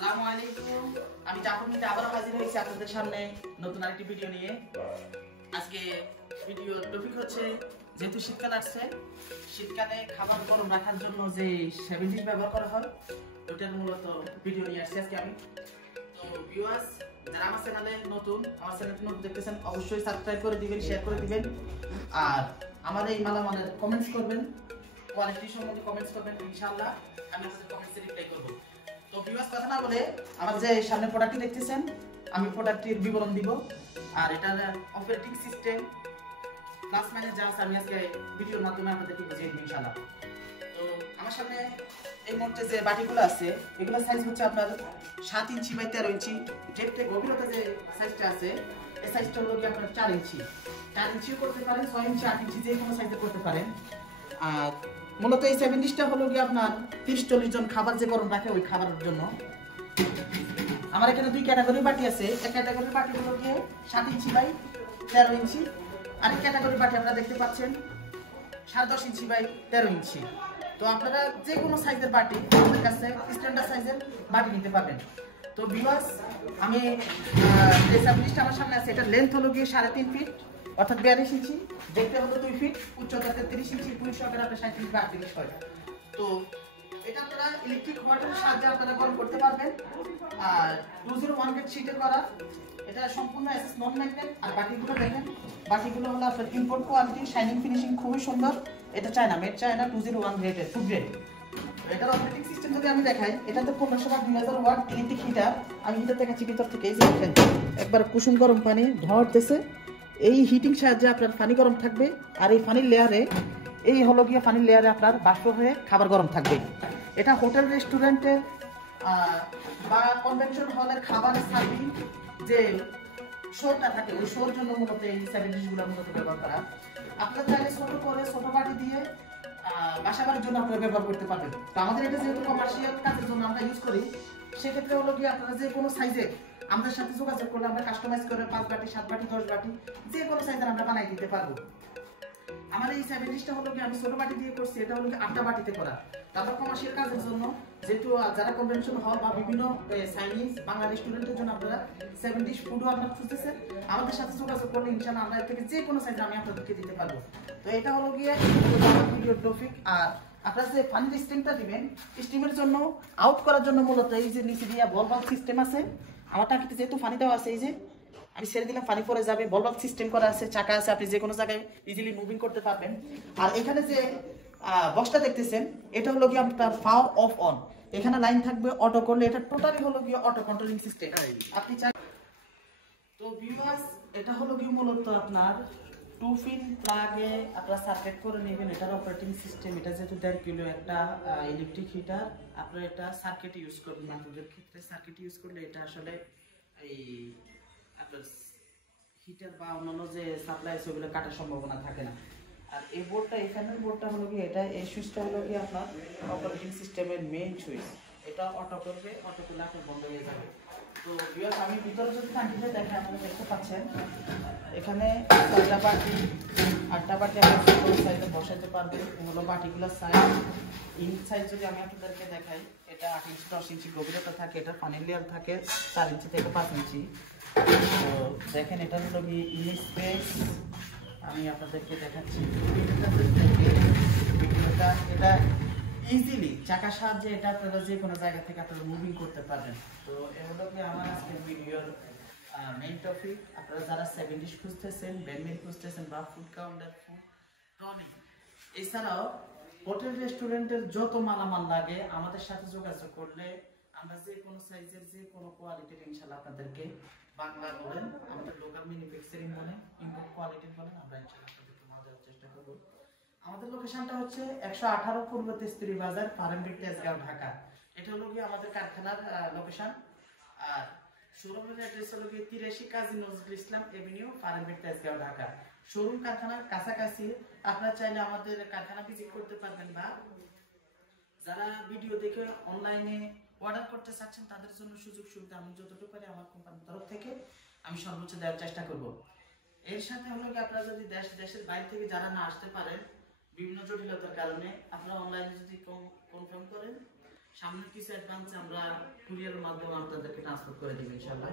আসসালামু আলাইকুম। আমি জাফর মির্জা আবারও হাজির হয়েছি আপনাদের সামনে নতুন আরেকটি ভিডিও নিয়ে। আজকে ভিডিও টপিক হচ্ছে, যেহেতু শীতকাল আসছে, শীতকালে খাবার গরম রাখার জন্য যে সেভেন্টিজ ব্যবহার করা হয় ওটার মূলত ভিডিও নিয়ে আসছি আজকে আমি। তো ভিউয়ার্স, যারা আমার চ্যানেলে নতুন, আমার চ্যানেলটি নতুন দেখতেছেন, অবশ্যই সাবস্ক্রাইব করে দিবেন, শেয়ার করে দিবেন, আর আমার এই মালামালের কমেন্টস করবেন, কোয়ালিটি সম্বন্ধে কমেন্টস করবেন। ইনশাআল্লাহ আমি আপনাদের কমেন্টসে রিপ্লাই করব। তো ভিউয়ার্স, কথা না বলে আমার যে সামনে প্রোডাক্টটি দেখতেছেন, আমি প্রোডাক্টটির বিবরণ দিব, আর এটার অপারেটিং সিস্টেম প্লাস মাইনাস যা আছে আমি আজকে ভিডিওর মাধ্যমে আপনাদেরকে বুঝিয়ে দিব ইনশাআল্লাহ। তো আমার সামনে এই মুহূর্তে যে বাটিগুলো আছে, এগুলো সাইজ হচ্ছে আপনার 7 ইঞ্চি বাই 13 ইঞ্চি। ডেপথে গভীরতা যে সাইজটা আছে, এই সাইজটা হলো কি আপনার 4 ইঞ্চি। 4 ইঞ্চিও করতে পারেন, 6 ইঞ্চি, 8 ইঞ্চি, যে কোনো সাইজে করতে পারেন। আর মূলত এই 7 ডিশটা হলো কি আপনার 30-40 জন খাবার যে গরম রাখে ওই খাবারের জন্য। আমার এখানে দুই ক্যাটাগরি বাটি আছে। এক ক্যাটাগরির বাটি হলো গিয়ে 7 ইঞ্চি বাই 13 ইঞ্চি, আর এক ক্যাটাগরির বাটি আপনারা দেখতে পাচ্ছেন 10.5 ইঞ্চি বাই 13 ইঞ্চি। তো আপনারা যে কোনো সাইজের বাটি আমাদের কাছে স্ট্যান্ডার্ড সাইজের বাটি নিতে পারবেন। তো ভিউয়ার্স, আমি যে 7 ডিশটা আমার সামনে আছে, এটার লেন্থ হলো গিয়ে 3.5 ফিট, অর্থাৎ 42 ইঞ্চি, দেখতে হলো 2 ফিট, উচ্চতা 30 ইঞ্চি, পুরুষ সহকারে আপনার 37 বা 38 হয়। তো এটা আপনারা ইলেকট্রিক ওয়াটারের সাহায্যে আপনারা গরম করতে পারবেন। আর 201 গ্রেড শীটে করা, এটা সম্পূর্ণ এসএস নন ম্যাগনেট। আর বাটিগুলো দেখেন, বাটিগুলো হলো আপনার ইম্পোর্ট কোয়ালিটি, শাইনিং ফিনিশিং খুবই সুন্দর। এটা চায়না মেড, চায়না 201 গ্রেডের, ফুড গ্রেড। এটার অপারেটিং সিস্টেম যদি আমি দেখাই, এটাতে 1500 বা 2000 ওয়াট ইলেকট্রিক হিটার। আমি হিটার দেখাচ্ছি ভিতর থেকে, এই যে দেখেন একবার কুসুম গরম পানি ধোঁয়া উঠতেছে। এই হিটিং সাহায্যে আপনার পানি গরম থাকবে, আর এই পানির লেয়ারে, এই হলো গিয়ে পানির লেয়ারে আপনার বাষ্প হয়ে খাবার গরম থাকবে। এটা হোটেল রেস্টুরেন্টে বা কনভেনশন হলের খাবার সার্ভিং যে শোটা থাকে, ওই শোর জন্য মূলত এই 7 ডিশগুলো মূলত ব্যবহার করা। আপনারা চাইলে ছোট করে ছোট বাটি দিয়ে বাসা বাড়ির জন্য আপনারা ব্যবহার করতে পারবেন। তো আমাদের এটা যেহেতু কমার্শিয়াল কাজের জন্য আমরা ইউজ করি, সেক্ষেত্রে হলো গিয়ে আপনারা যে কোনো সাইজে আমাদের সাথে যোগাযোগ করলে আমরা কাস্টমাইজ করে 5 বাটি, 7 বাটি, 10 বাটি, যে কোনো সাইজের আমরা বানাই দিতে পারবো। আমার এই 7 ডিশটা হলো কি আমি ছোট বাটি দিয়ে করছি, এটা হলো কি 8টা বাটিতে করা। তারপর কমার্শিয়াল কাজের জন্য, যেহেতু যারা কনভেনশন হল বা বিভিন্ন চাইনিজ বাংলা রেস্টুরেন্টের জন্য আপনারা 7 ডিশ ফুডও আপনারা খুঁজতেছেন, আমাদের সাথে যোগাযোগ করলে ইনশাআল্লাহ আমরা এর থেকে যে কোনো সাইজে আমি আপনাদেরকে দিতে পারবো। তো এটা হলো গিয়ে ভিডিও টপিক। আর আপনারা যে পানির স্টিমটা দিবেন, স্টিমের জন্য আউট করার জন্য মূলত এই যে নিচে দিয়া বল বাল্ব সিস্টেম আছে। আমার টাকিতে যেহেতু পানি দেওয়া আছে, এই যে আমি ছেড়ে দিলাম, পানি পরে যাবে, বল বাল্ব সিস্টেম করা আছে, চাকা আছে, আপনি যে কোনো জায়গায় ইজিলি মুভিং করতে পারবেন। আর এখানে যে বক্সটা দেখতেছেন, এটা হলো কি আপনার পাওয়ার অফ অন, এখানে লাইন থাকবে, অটো করলে এটা টোটালি হলো কি অটো কন্ট্রোলিং সিস্টেম আপনি চাই। তো ভিউয়ার্স, এটা হলো কি মূলত আপনার 2 পিন প্লাগে আপনারা সার্কিট করে নেবেন। এটার অপারেটিং সিস্টেম, এটা যেহেতু 1.5 কিলো একটা ইলেকট্রিক হিটার, আপনারা এটা সার্কিট ইউজ করবেন। আপনাদের ক্ষেত্রে সার্কিট ইউজ করলে এটা আসলে এই আপনার হিটার বা অন্যান্য যে সাপ্লাই আছে ওগুলো কাটার সম্ভাবনা থাকে না। আর এই বোর্ডটা, এখানের বোর্ডটা হলো কি, এটা এই সুইচটা হলো কি আপনার অপারেটিং সিস্টেমের মেইন সুইচ। এটা অটো করবে, অটো করলে আপনার বন্ধ হয়ে যাবে। তো ভিউয়ার্স, আমি ভিতরে যদি কন্টিনিউ দেখেন, আপনারা দেখতে পাচ্ছেন এখানে 6টা বাটি, 8টা বাটি আপনারা সাইজে বসাতে পারবেন। এগুলো বাটিগুলোর সাইজ, ইঞ্চ সাইজ যদি আমি আপনাদেরকে দেখাই, এটা 8 ইঞ্চি 10 ইঞ্চি গভীরতা থাকে, এটা পানির লেয়ার থাকে 4 ইঞ্চি থেকে 5 ইঞ্চি। তো দেখেন, এটা হলো কি ইউনিক স্পেস, আমি আপনাদেরকে দেখাচ্ছি। এটা ইজিলি চাকার সাহায্যে এটা আপনারা যে কোনো জায়গা থেকে আপনারা মুভিং করতে পারবেন। তো এগুলো কি আমার আজকের ভিডিওর মেইন টপিক। আপনারা যারা 7 ডিশ খুঁজতেছেন, ব্যান্ডমিল খুঁজতেছেন, বা ফুড কাউন্টার, ফুড টনিক, এছাড়াও হোটেল রেস্টুরেন্টের যত মালামাল লাগে আমাদের সাথে যোগাযোগ করলে আমরা যে কোনো সাইজের, যে কোনো কোয়ালিটির ইনশাআল্লাহ আপনাদেরকে, বাংলা বলেন, আমাদের লোকাল ম্যানুফ্যাকচারিং বলেন, ইম্পোর্ট কোয়ালিটি বলেন, আমরা ইনশাআল্লাহ আপনাদেরকে মাল দেওয়ার চেষ্টা করব। আমাদের লোকেশনটা হচ্ছে 118 পূর্ব তেস্তুরি বাজার, ফার্মগেট, তেজগাঁও, ঢাকা। এটা হলো কি আমাদের কারখানার লোকেশন। আর শোরুমের অ্যাড্রেস হলো কি 83 কাজী নজরুল ইসলাম এভিনিউ, ফার্মগেট, তেজগাঁও, ঢাকা। শোরুম কারখানার কাছাকাছি, আপনারা চাইলে আমাদের কারখানা ভিজিট করতে পারবেন, বা যারা ভিডিও দেখে অনলাইনে অর্ডার করতে চাচ্ছেন তাদের জন্য সুযোগ সুবিধা আমি যতটুকু পারি আমার কোম্পানির তরফ থেকে আমি সর্বোচ্চ দেওয়ার চেষ্টা করব। এর সাথে হলো কি আপনারা যদি দেশের বাইরে থেকে যারা না আসতে পারেন বিভিন্ন জটিলতার কারণে, আপনারা অনলাইনে যদি কনফার্ম করেন, সামনে কিছু অ্যাডভান্স আমরা কুরিয়ারের মাধ্যমে আপনাদেরকে ট্রান্সফার করে দিব ইনশাআল্লাহ।